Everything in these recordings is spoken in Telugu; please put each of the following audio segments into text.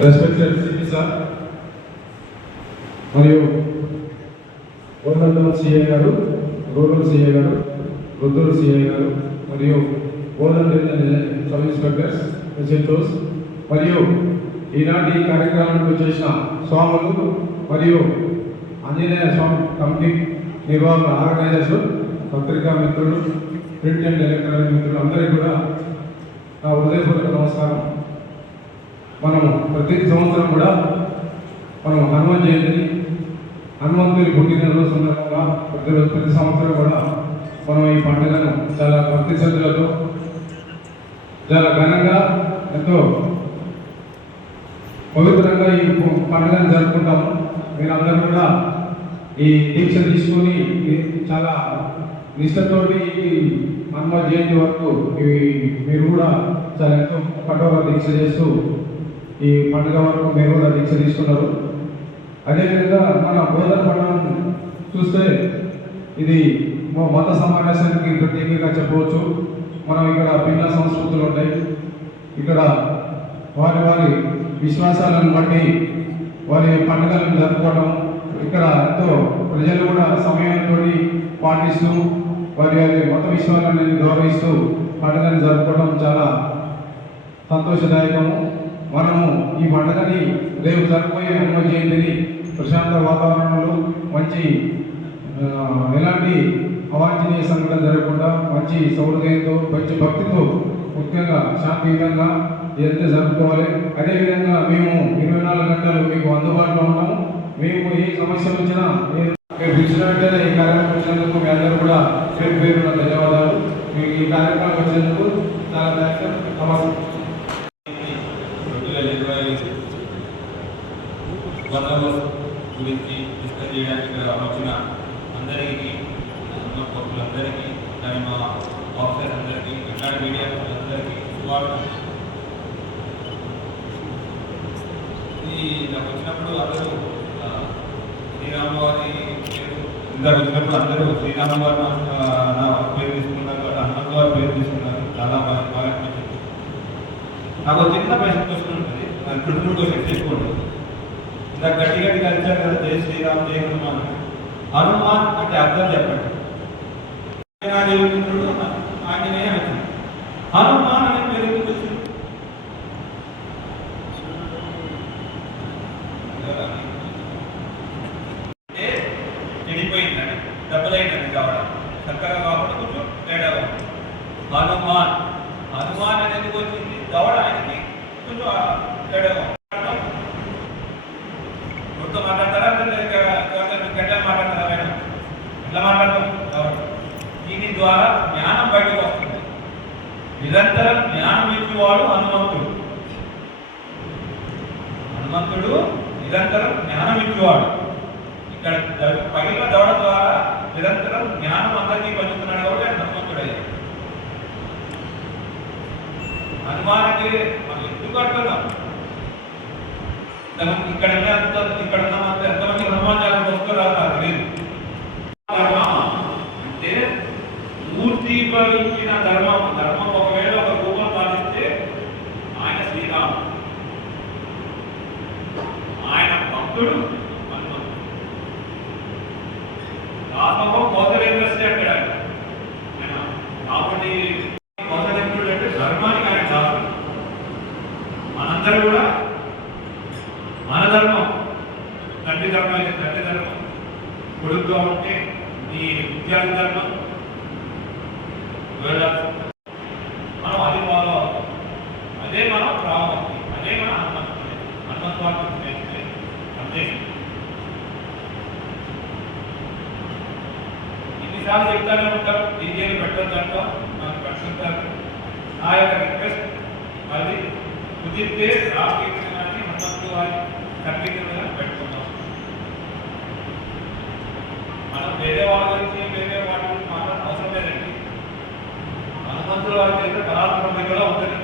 రెస్పెక్టెడ్ సిపి సార్ మరియు ఓనల్ సిఐ గారు రూరల్ సిఐ గారు రుద్రూరు సిఐ గారు మరియు ఓనల్ సబ్ ఇన్స్పెక్టర్స్ హెచ్ఎంఓస్ మరియు ఈనాటి కార్యక్రమానికి వచ్చేసిన స్వాములు మరియు ఆంజనేయ స్వామి కమిటీ నిర్వాహక ఆర్గనైజర్స్ పత్రికా మిత్రులు ప్రింట్ అండ్ ఎలక్ట్రానిక్ మిత్రులు అందరికీ కూడా నా ఉదయపూర్వక నమస్కారం. మనము ప్రతి సంవత్సరం కూడా మనం హనుమాన్ జయంతిని హనుమంతుడి పుట్టినరోజు సందర్భంగా ప్రతిరోజు ప్రతి సంవత్సరం కూడా మనం ఈ పండుగను చాలా భక్తి శ్రద్ధలతో చాలా ఘనంగా ఎంతో పవిత్రంగా ఈ పండుగను జరుపుకుంటాము. మీరందరూ కూడా ఈ దీక్ష తీసుకొని చాలా నిష్టతోటి ఈ హనుమాన్ జయంతి వరకు మీరు కూడా చాలా ఎంతో కఠోర దీక్ష చేస్తూ ఈ పండుగ వరకు మీరు కూడా దీక్ష తీసుకున్నారు. అదేవిధంగా మన బోధన పండుగ చూస్తే ఇది మత సమావేశానికి ప్రత్యేకంగా చెప్పవచ్చు. మనం ఇక్కడ భిన్న సంస్కృతులు ఉంటాయి. ఇక్కడ వారి వారి విశ్వాసాలను బట్టి వారి పండుగలను జరుపుకోవడం ఇక్కడ ఎంతో ప్రజలు కూడా సమయంతో పాటిస్తూ వారి వారి మత విశ్వాసాలను గౌరవిస్తూ పండుగను జరుపుకోవడం చాలా సంతోషదాయకము. మనము ఈ పండుగని రేపు జరగబోయే హనుమ జయంతిని ప్రశాంత వాతావరణంలో మంచి ఎలాంటి అవాంఛనీయ సంఘటన జరగకుండా మంచి సౌహృదయంతో మంచి భక్తితో ముఖ్యంగా శాంతియుతంగా ఇదంతా జరుపుకోవాలి. అదేవిధంగా మేము ఇరవై నాలుగు గంటలు మీకు అందుబాటులో ఉంటాము. మేము ఏ సమస్య వచ్చినా మీరు ఈ కార్యక్రమం వచ్చినందుకు మీ అందరూ కూడా పేరు పేరున ధన్యవాదాలు. మీకు ఈ కార్యక్రమం వచ్చినందుకు చాలా నమస్కారం నమస్తే రెండు వేల ఇరవై బందోబస్తు గురించి డిస్కస్ చేయడానికి ఇక్కడ వచ్చిన అందరికీ ఉన్న పౌరులందరికీ కానీ మా ఆఫీసర్ అందరికీ ఎట్లాంటి మీడియా అందరికీ స్వాగతం ఈ నాకు వచ్చినప్పుడు అందరూ ఆ, శ్రీరామ పేరు ఇందాక వచ్చినప్పుడు అందరూ శ్రీరామ వారి నా- పేరు తీసుకున్నారు కాబట్టి హనుమంత్ గారు పేరు తీసుకున్నారు. చాలా బాగా బాగా అనిపించింది. నాకు చిన్న ప్రశ్న క్వశ్చన్ ఉంటుంది. నాకు రెండు మూడు క్వశ్చన్ చేసుకోండి ఇందాక గట్టి గట్టి కలిసారు కదా జై శ్రీరామ్ జై హనుమాన్ హనుమాన్ అంటే అర్థం చెప్పండి. ఆంజనేయ హనుమాన్ అనే పేరు ఎందుకు వచ్చింది అంటే చెడిపోయిందని దెబ్బలైందని కావడం చక్కగా కాకుండా కొంచెం తేడా ఉంది హనుమాన్ హనుమాన్ అనేది ఎందుకు వచ్చింది దవడ ఆయనకి కొంచెం ఆ తేడా ఉంది. గుర్తు మాట్లాడతారా గట్టిగా మాట్లాడతారా మేడం ఎట్లా మాట్లాడతాం దవడ దీని ద్వారా జ్ఞానం బయటకు వస్తుంది నిరంతరం జ్ఞానం ఇచ్చేవాడు హనుమంతుడు. హనుమంతుడు నిరంతరం జ్ఞానం ఇచ్చేవాడు ఇక్కడ పగిలిన దవడ ద్వారా నిరంతరం జ్ఞానం అందరికీ పంచుతున్నాడు కాబట్టి ఆయన హనుమంతుడయ్యాడు హనుమాన్ అంటే మనం ఎందుకు అంటున్నాం ఇక్కడ ఇక్కడ ఉన్న అంత- ఎంతమంది హనుమాన్ జాతరకు వస్తూ రాదు నాకు తెలియదు ధర్మం అంటే మూర్తీభవించిన ధర్మం ధర్మం ఒకవేళ ఒక రూపం పాటిస్తే ఆయన శ్రీరాముడు ఆయన భక్తుడు హనుమంతుడు రామం కౌశలేంద్రస్తే అంటాడు ఆయన కాబట్టి కౌశలేంద్రుడు అంటే ధర్మానికి ఆయన కాదు మనందరూ కూడా మన ధర్మం తండ్రి ధర్మం అయితే తండ్రి ధర్మం కొడుకుగా ఉంటే నీ విద్యార్థి ధర్మం వేదాంత మనం అది ఫాలో అవుతాం అదే మనం రామభక్తి అదే మన హనుమంతుడు హనుమంతు చేస్తే అంతే ఇన్నిసార్లు చెప్తానే ఉంటాం డీజేలు పెట్టొద్దు అంటాం నాకు పెట్టుకుంటారు నా యొక్క రిక్వెస్ట్ మళ్ళీ కుదిరితే రామకీర్తనాన్ని హనుమంతు వారి సంగీతంగా పెట్టుకుందాం మనం వేరే వాళ్ళ గురించి వేరే వాటి గురించి మాట్లాడడం అవసరం లేదండి హనుమంతుల కూడా ఉంటుంది.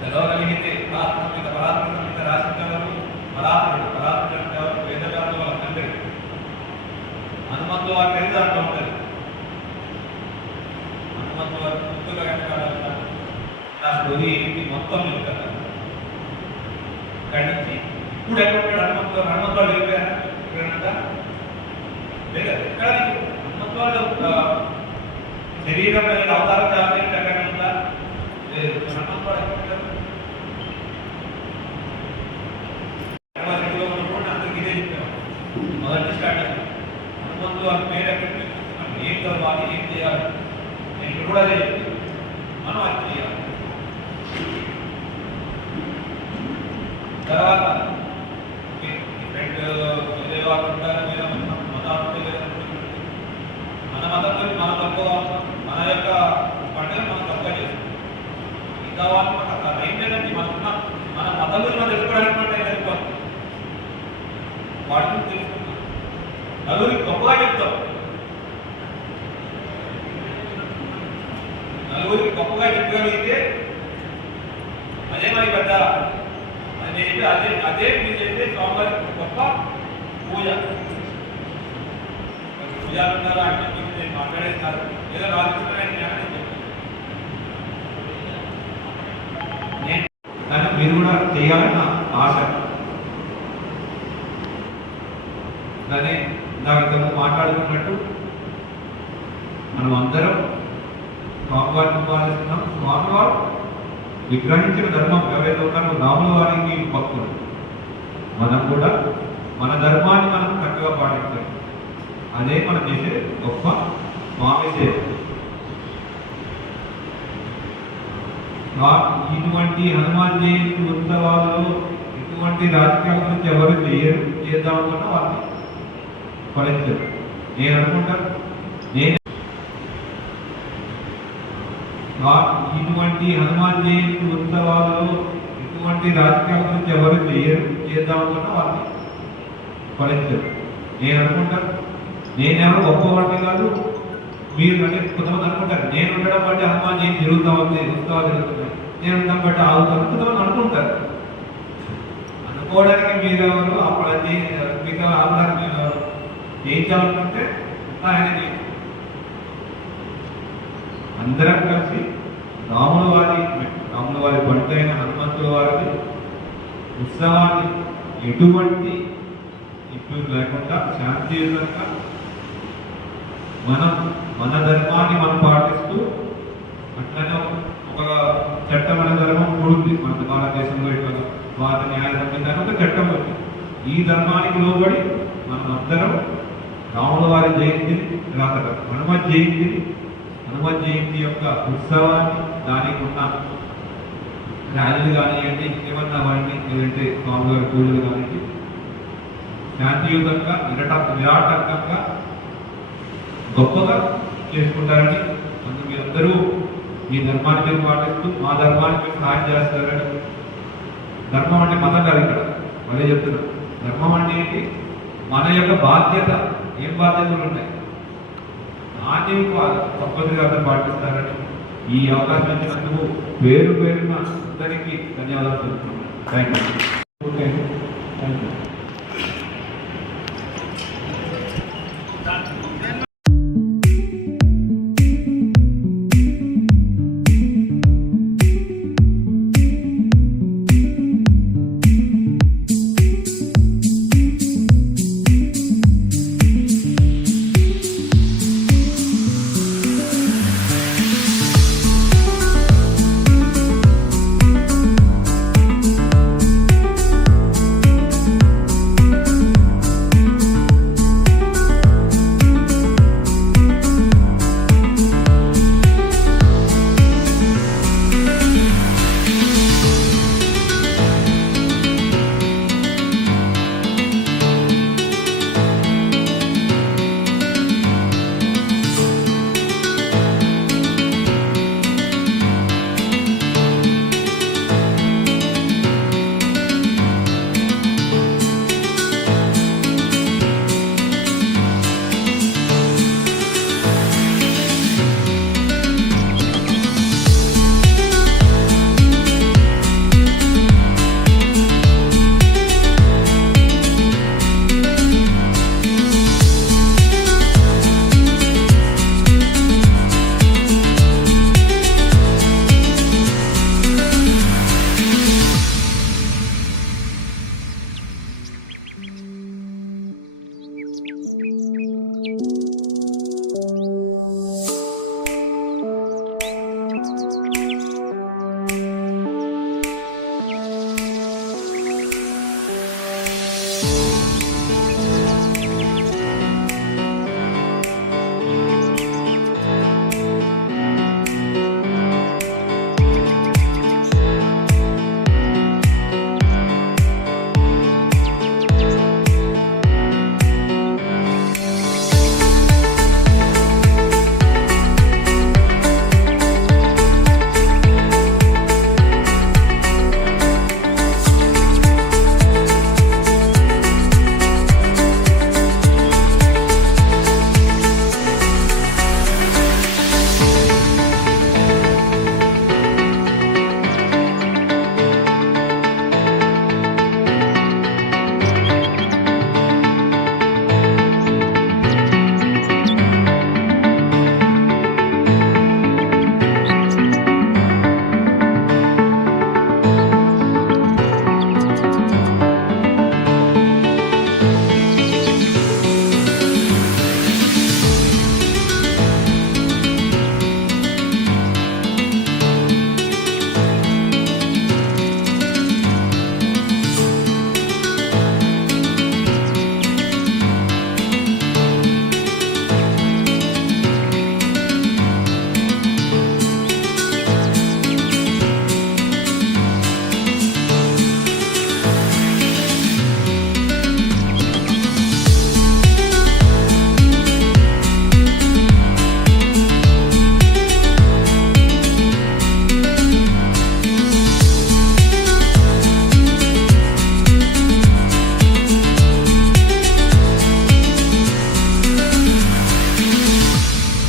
చదవగలిగితే పరాక్రమం మీద పరాక్రమం మీద రాసించగలరు పరాత్రుడు పరాత్రుడు అంటే ఎవరు వేదకారులు వారి పేరు దాంట్లో ఉంటుంది. హనుమంతు వారి ముందుగా వెనకాల నా స్టోరీ మొత్తం చెప్తాను ఖండించి ఇప్పుడు ఎక్కడ ఉంటాడు హనుమంతు హనుమంతు వాళ్ళు వెళ్ళిపోయారా? ఇక్కడంతా లేదు ఎక్కడ? హనుమంతు వాళ్ళు శరీరం మీద అవతారం చేయాలి ఎక్కడ ఉందా లేదు హనుమంతు వాళ్ళు ఎక్కడ ఉంటారు? యూనివర్సిటీలో ఉన్నప్పుడు అందరికీ ఇదే చెప్పాము మొదటి స్టార్ట్ అయింది హనుమంతు వాళ్ళ పేరు ఎక్కడ మనం ఏం చదవాలి ఏం చేయాలి నేను ఇప్పుడు కూడా అదే చెప్తాను మనం అది చేయాలి తర్వాత డిఫరెంట్ వేరే వాళ్ళు ఉంటారు వేరే మత- మతాలు ఉంటాయి, వేరే మతాలు ఉంటాయి. మన మతం గురించి మనం తక్కువ మన యొక్క పండుగ మనం తక్కువ చేస్తాం ఇంకా వాళ్ళు మనకు అంత టైం లేదండి మనకున్న మన మతం గురించి మనం తెలుసుకోవడానికి మన టైం సరిపోతుంది వాటి గురించి తెలుసుకుంటాం నలుగురికి గొప్పగా చెప్తాం నలుగురికి గొప్పగా చెప్పగలిగితే అదే మరి పెద్ద అదే అదే అదే మీరు చేసే స్వామివారి గొప్ప పూజ పూజలు ఉన్నారా అంటే మీకు నేను మాట్లాడేది కాదు ఏదో రాజకీయ జ్ఞానం నేను కానీ మీరు కూడా చేయాలని నా ఆశ అలానే ఇందాక మాట్లాడుకున్నట్టు మనం అందరం స్వామివారిని పాలిస్తున్నాం. స్వామివారు విగ్రహించిన ధర్మం ఎవరైతే ఉన్నారో రాముల వారికి భక్తులు. మనం కూడా మన ధర్మాన్ని మనం చక్కగా పాటించాలి. అదే మనం చేసే గొప్ప స్వామి సేవ. ఇటువంటి హనుమాన్ జయంతి ఉత్సవాలలో ఇటువంటి రాజకీయాల గురించి ఎవరు చేయరు చేద్దామనుకున్న వాళ్ళు. కరెక్ట్ నేను అనుకుంటా నేను ఇటువంటి హనుమాన్ జయంతి ఉత్సవాలలో ఇటువంటి రాజకీయాల గురించి ఎవరు చేయరు అనుకుంటా వాళ్ళ. ఫలించరు నేను అనుకుంటాను నేనేమో గొప్పవాడిని కాదు మీరు అంటే కొంతమంది అనుకుంటారు. నేను ఉండడం బట్టి హనుమాన్ జయంతి జరుగుతూ ఉత్సవాలు జరుగుతున్నాయి. నేను ఉండడం బట్టి ఆగుతాను కొంతమంది అనుకుంటారు. అనుకోవడానికి మీరు ఎవరు అప్పుడు అది మీకు ఆధారం మీరు ఏం చేయించాలనుకుంటే ఆయన అందరం కలిసి రాముల వారి రాముల వారి బండి హనుమంతుల వారిని ఉత్సవాన్ని ఎటువంటి ఇబ్బంది లేకుండా శాంతియుతంగా మనం మన ధర్మాన్ని మనం పాటిస్తూ అట్లనే ఒక చట్టం మన ధర్మం కూడుంది. మన భారతదేశంలో ఇట్లా భారత న్యాయ సంహిత ఒక చట్టం ఉంది. ఈ ధర్మానికి లోబడి మనం అందరం రాముల వారి జయంతిని రాక హనుమ జయంతిని హనుమ జయంతి యొక్క ఉత్సవాన్ని దానికి ఉన్న ర్యాలీలు కానివ్వండి ఏమన్నా వాడిని లేదంటే స్వామివారి పూజలు కానివ్వండి శాంతియుతంగా నిరట నిరాటంకంగా గొప్పగా చేసుకుంటారని అందుకు మీరందరూ మీ ధర్మాన్ని మీరు పాటిస్తూ మా ధర్మాన్ని మీరు సహాయం చేస్తారని ధర్మం అంటే మతం కాదు ఇక్కడ. మళ్ళీ చెప్తున్నా. ధర్మం అంటే ఏంటి? మన యొక్క బాధ్యత ఏం బాధ్యతలు ఉన్నాయి. నాణ్యం తప్పనిసరిగా అందరూ పాటిస్తారని ఈ అవకాశం ఇచ్చినందుకు పేరు పేరున అందరికీ ధన్యవాదాలు తెలుపుతున్నాను థ్యాంక్ యూ థ్యాంక్ యూ